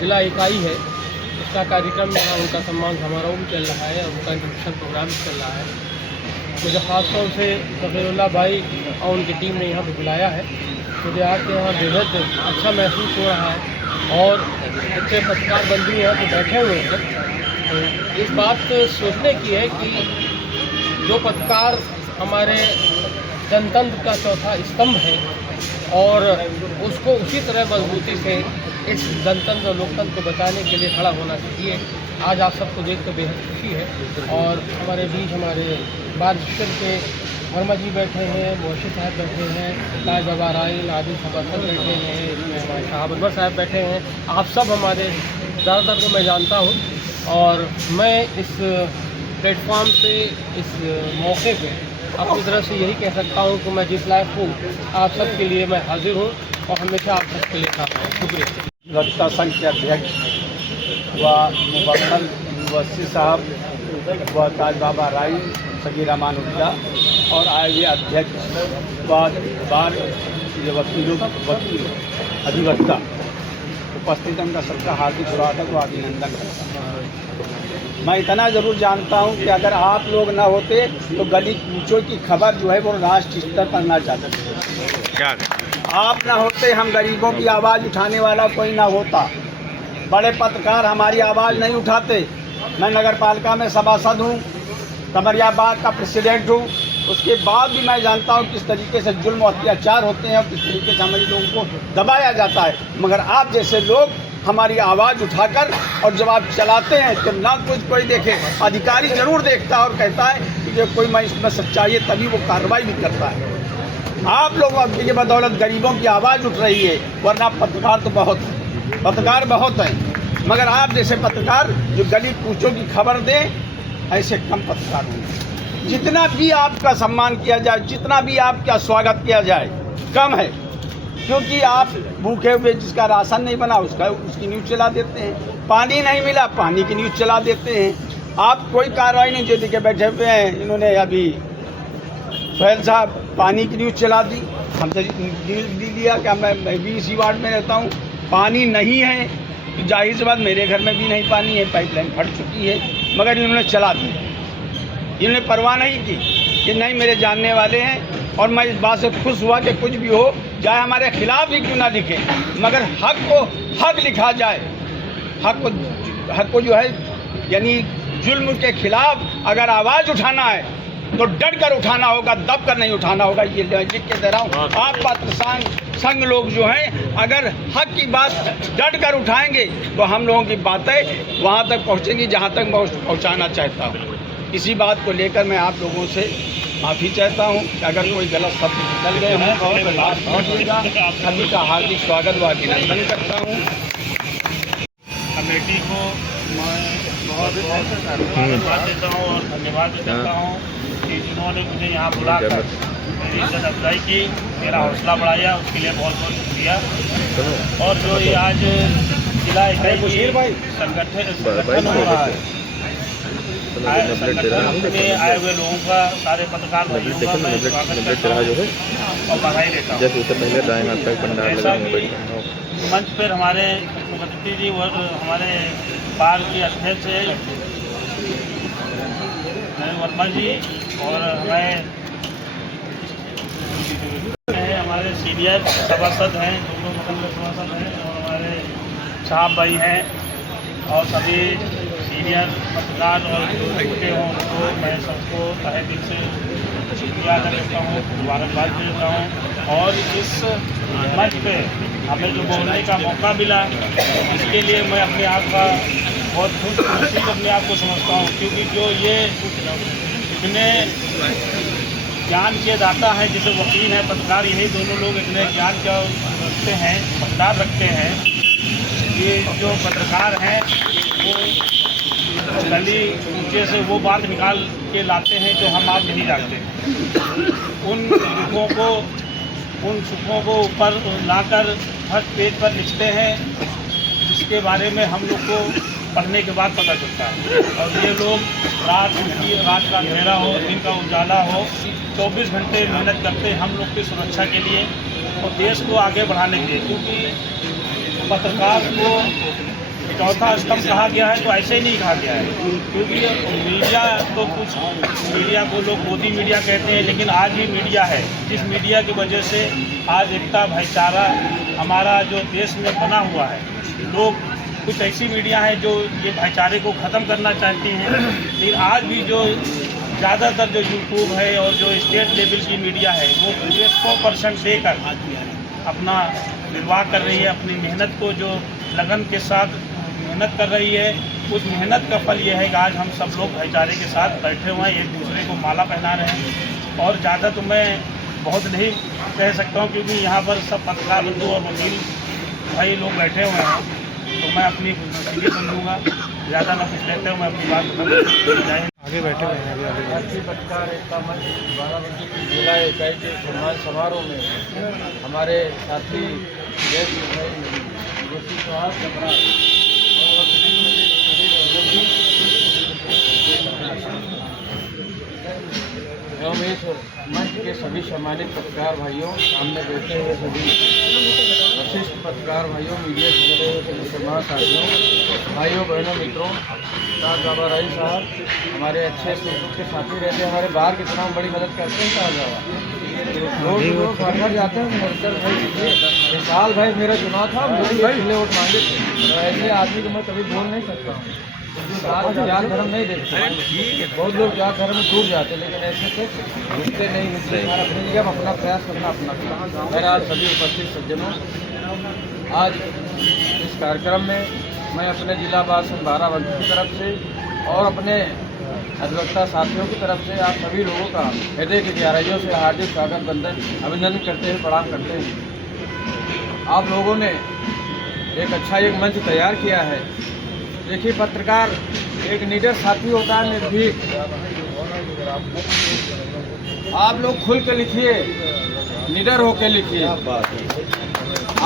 जिला इकाई है उसका कार्यक्रम यहाँ उनका सम्मान समारोह भी चल रहा है और उनका इंट्रोडक्शन प्रोग्राम भी चल रहा है। मुझे ख़ास तौर से ज़फ़रुल्लाह भाई और उनकी टीम ने यहाँ पर बुलाया है। मुझे आके यहाँ बेहद अच्छा महसूस हो रहा है और अच्छे पत्रकार बंधु यहाँ पर बैठे हुए हैं। तो इस बात सोचने की है कि जो पत्रकार हमारे जनतंत्र का चौथा स्तंभ है और उसको उसी तरह मजबूती से इस जनतंत्र और लोकतंत्र को बचाने के लिए खड़ा होना चाहिए। आज आप सबको देख कर बेहद खुशी है और हमारे बीच हमारे बार के वर्मा जी बैठे हैं, मोशी साहब बैठे हैं, ताज बाबा राइल आदि सभासद बैठे हैं, इसमें हमारे शाहब अकबर साहब बैठे हैं। आप सब हमारे ज़्यादातर को मैं जानता हूँ और मैं इस प्लेटफॉर्म से इस मौके पे अपनी तरफ से यही कह सकता हूँ कि मैं जिस लायक हूँ आप सब के लिए मैं हाजिर हूँ और हमेशा आप सबके लिए खाता हूँ। शुक्रिया। अधिवक्ता संघ के अध्यक्ष व मुबक्कल मुवस्सी साहब व ताज बाबा राई सगीर अमानुल्लाह और आए हुए अध्यक्ष व बार वकील अधिवक्ता उपस्थित उनका सबका हार्दिक स्वागत व अभिनंदन करता हूँ। मैं इतना ज़रूर जानता हूँ कि अगर आप लोग न होते तो गली कूचों की खबर जो है वो राष्ट्र स्तर पर ना जाती। क्या आप ना होते, हम गरीबों की आवाज़ उठाने वाला कोई ना होता, बड़े पत्रकार हमारी आवाज़ नहीं उठाते। मैं नगर पालिका में सभासद हूँ, कमरियाबाद का प्रेसिडेंट हूँ, उसके बाद भी मैं जानता हूँ किस तरीके से जुल्म और अत्याचार होते हैं और किस तरीके से हमारे लोगों को दबाया जाता है। मगर आप जैसे लोग हमारी आवाज़ उठाकर और जब आप चलाते हैं तो ना कुछ कोई देखे, अधिकारी ज़रूर देखता है और कहता है कि जो कोई मैं इसमें सच्चाई है तभी वो कार्रवाई भी करता है। आप लोगों की बदौलत गरीबों की आवाज़ उठ रही है, वरना पत्रकार बहुत हैं, मगर आप जैसे पत्रकार जो गली कूचों की खबर दें, ऐसे कम पत्रकार होंगे। जितना भी आपका सम्मान किया जाए, जितना भी आपका स्वागत किया जाए, कम है। क्योंकि आप भूखे हुए जिसका राशन नहीं बना उसकी न्यूज़ चला देते हैं, पानी नहीं मिला पानी की न्यूज़ चला देते हैं। आप कोई कार्रवाई नहीं जो देखे बैठे हुए हैं। इन्होंने अभी सोहेल साहब पानी की न्यूज़ चला दी, हमसे न्यूज़ दी दिया कि मैं भी इसी वार्ड में रहता हूँ, पानी नहीं है तो जाहिर सी बात मेरे घर में भी नहीं पानी है, पाइपलाइन फट चुकी है, मगर इन्होंने चला दी। इन्होंने परवाह नहीं की कि नहीं मेरे जानने वाले हैं। और मैं इस बात से खुश हुआ कि कुछ भी हो चाहे हमारे खिलाफ ही क्यों ना लिखे, मगर हक को हक लिखा जाए। हक को जो है यानी जुल्म के खिलाफ अगर आवाज़ उठाना है तो डट कर उठाना होगा, दब कर नहीं उठाना होगा। ये लिख के दे रहा हूँ। आप पत्र संघ लोग जो हैं अगर हक की बात डट कर उठाएंगे तो हम लोगों की बातें वहाँ तक पहुँचेंगी जहाँ तक मैं पहुँचाना चाहता हूँ। इसी बात को लेकर मैं आप लोगों से माफ़ी चाहता हूँ कि अगर कोई गलत शब्द निकल गए हैं तो लास्ट पहुँचेगा। सभी का हार्दिक स्वागत व अभिनंदन करता हूँ। कमेटी को मैं बहुत धन्यवाद देता हूँ और धन्यवाद देता हूँ कि जिन्होंने मुझे यहाँ बुलाकर मेरी इज्जत अफजाई की, मेरा हौसला बढ़ाया, उसके लिए बहुत बहुत शुक्रिया। और जो ये आज जिला इकाई संगठन हो रहा है, संगठन में आए हुए लोगों का, सारे पत्रकार भाइयों का मैं स्वागत करता हूँ और बधाई देता हूँ। ऐसा कि मंच पर हमारे मुख्यमंत्री जी हमारे बार के अध्यक्ष वर्मा जी और हमारे सीनियर सभासद हैं, दोनों मतलब सभासद हैं, और हमारे साहब भाई हैं और सभी सीनियर पत्रकार और जो छोटे हों उनको मैं सबको तहे दिल से शुक्रिया अदा करता हूँ, मुबारकबाद देता हूँ। और इस मंच पे हमें जो बोलने का मौका मिला इसके लिए मैं अपने आप का बहुत खुशी अपने आप को समझता हूँ, क्योंकि जो ये इतने ज्ञान के दाता हैं, जैसे वकील हैं, पत्रकार, यही दोनों लोग इतने ज्ञान का रखते हैं, पत्रकार रखते हैं। ये जो पत्रकार हैं वो गली ऊँचे से वो बात निकाल के लाते हैं जो हम आप नहीं जानते। उन सुखों को ऊपर लाकर फर्स्ट पेज पर लिखते हैं, जिसके बारे में हम लोग को पढ़ने के बाद पता चलता है। और ये लोग रात का अंधेरा हो, दिन का उजाला हो, 24 घंटे मेहनत करते हैं हम लोग की सुरक्षा के लिए और देश को आगे बढ़ाने के लिए। क्योंकि पत्रकार को चौथा स्तंभ कहा गया है, तो ऐसे ही नहीं कहा गया है, क्योंकि मीडिया तो कुछ मीडिया को लोग मोदी मीडिया कहते हैं, लेकिन आज भी मीडिया है, जिस मीडिया की वजह से आज एकता भाईचारा हमारा जो देश में बना हुआ है। लोग कुछ ऐसी मीडिया है जो ये भाईचारे को ख़त्म करना चाहती हैं, लेकिन आज भी जो ज़्यादातर जो यूट्यूब है और जो स्टेट लेवल की मीडिया है वो पूरे 100% देकर अपना निर्वाह कर रही है। अपनी मेहनत को जो लगन के साथ मेहनत कर रही है, उस मेहनत का फल ये है कि आज हम सब लोग भाईचारे के साथ बैठे हुए हैं, एक दूसरे को माला पहना रहे हैं। और ज़्यादा तो मैं बहुत नहीं कह सकता हूँ, क्योंकि यहाँ पर सब पत्रकार बंधु और वकील भाई लोग बैठे हुए हैं, तो मैं अपनी सीधी समझूँगा, ज़्यादा न कुछ कहते हुए मैं अपनी बात बता आगे बैठे हुए हैं। राष्ट्रीय पत्रकार एकता मंच बाराबंकी की जिला इकाई के सम्मान समारोह में हमारे साथी ज्येष्ठ भाई जोशी साहब कपड़ा एवं इस मंच के सभी सम्मानित पत्रकार भाइयों, सामने बैठे हुए सभी वरिष्ठ पत्रकार भाइयों, मीडिया से जुड़े हुए सभी समाज साथियों, भाइयों बहनों मित्रों, साथ बाबा राई साहब हमारे अच्छे सुख के साथी रहते हैं, हमारे बाहर कितना बड़ी मदद करते हैं। कहा जावा लोग घर घर जाते हैं, निरंतर भाई विशाल भाई मेरा चुनाव था, मेरे भाई पहले वोट मांगे थे। ऐसे आदमी को मैं कभी बोल नहीं सकता हूँ, जात धर्म नहीं देखते। बहुत लोग जात धर्म में दूर जाते हैं, लेकिन ऐसे से घुसते नहीं घुसते। अपनी जगह अपना प्रयास करना अपना। बहरहाल सभी उपस्थित सज्जनों, आज इस कार्यक्रम में मैं अपने जिला बार संघ बाराबंकी की तरफ से और अपने अधिवक्ता साथियों की तरफ से आप सभी लोगों का हृदय की गहराइयों से हार्दिक स्वागत अभिनंदन करते हैं, प्रणाम करते हैं। आप लोगों ने एक अच्छा एक मंच तैयार किया है। देखिए, पत्रकार एक निडर साथी होता है, निर्भीक। आप लोग खुल के लिखिए, निडर होकर लिखिए।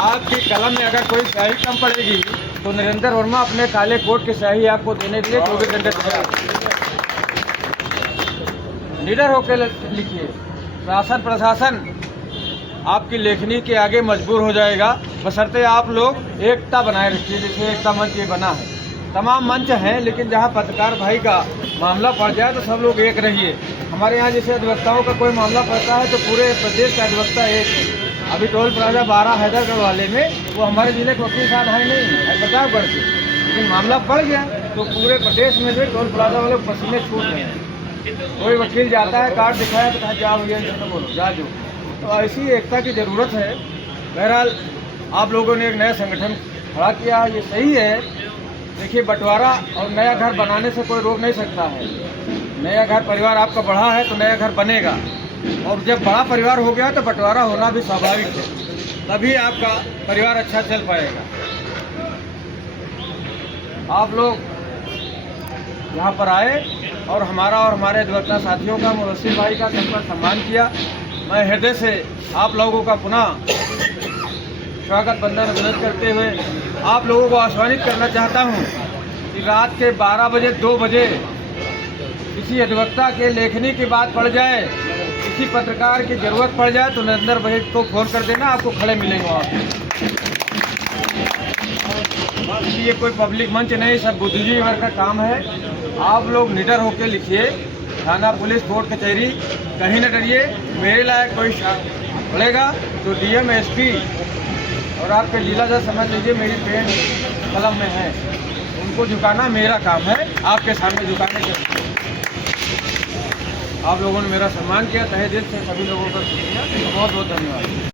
आपकी कलम में अगर कोई स्याही कम पड़ेगी तो नरेंद्र वर्मा अपने काले कोट की स्याही आपको देने के लिए 24 घंटे तैयार। निडर होकर लिखिए। शासन प्रशासन आपकी लेखनी के आगे मजबूर हो जाएगा, बशर्ते आप लोग एकता बनाए रखिए। जैसे एकता मंच ये बना है, तमाम मंच हैं, लेकिन जहाँ पत्रकार भाई का मामला पड़ जाए तो सब लोग एक रहिए। हमारे यहाँ जैसे अधिवक्ताओं का कोई मामला पड़ता है तो पूरे प्रदेश का अधिवक्ता एक। अभी टोल प्लाजा 12 हैदरगढ़ वाले में वो हमारे जिले के वकील साहब है नहीं, है प्रतापगढ़ के, लेकिन मामला पड़ गया तो पूरे प्रदेश में जो टोल प्लाजा वाले पसीने छूट रहे हैं। कोई वकील जाता है, कार्ड दिखाया तो कहा जाओ भैया बोलो जा जो। तो ऐसी एकता की ज़रूरत है। बहरहाल आप लोगों ने एक नया संगठन खड़ा किया है, ये सही है। देखिए, बंटवारा और नया घर बनाने से कोई रोक नहीं सकता है। नया घर परिवार आपका बढ़ा है तो नया घर बनेगा, और जब बड़ा परिवार हो गया तो बंटवारा होना भी स्वाभाविक है, तभी आपका परिवार अच्छा चल पाएगा। आप लोग यहाँ पर आए और हमारा और हमारे अधिवक्ता साथियों का, मुवस्सिल भाई का सबका सम्मान किया। मैं हृदय से आप लोगों का पुनः स्वागत अभिनंदन करते हुए आप लोगों को आश्वासित करना चाहता हूं कि रात के 12 बजे 2 बजे किसी अधिवक्ता के लेखनी की बात पड़ जाए, किसी पत्रकार की जरूरत पड़ जाए तो नरेंद्र भाई को फोन कर देना, आपको खड़े मिलेंगे वहाँ पे। ये कोई पब्लिक मंच नहीं, सब बुद्धिजीवी वर्ग का काम है। आप लोग निडर होकर लिखिए। थाना, पुलिस, कोर्ट, कचहरी कहीं न डरिए। मेरे लायक कोई पड़ेगा तो डीएम, एसपी और आपके लीला जज समझ लीजिए मेरी पेन कलम में है, उनको झुकाना मेरा काम है, आपके सामने झुकाने के। आप लोगों ने मेरा सम्मान किया, तहे दिल से सभी लोगों का शुक्रिया, बहुत बहुत धन्यवाद।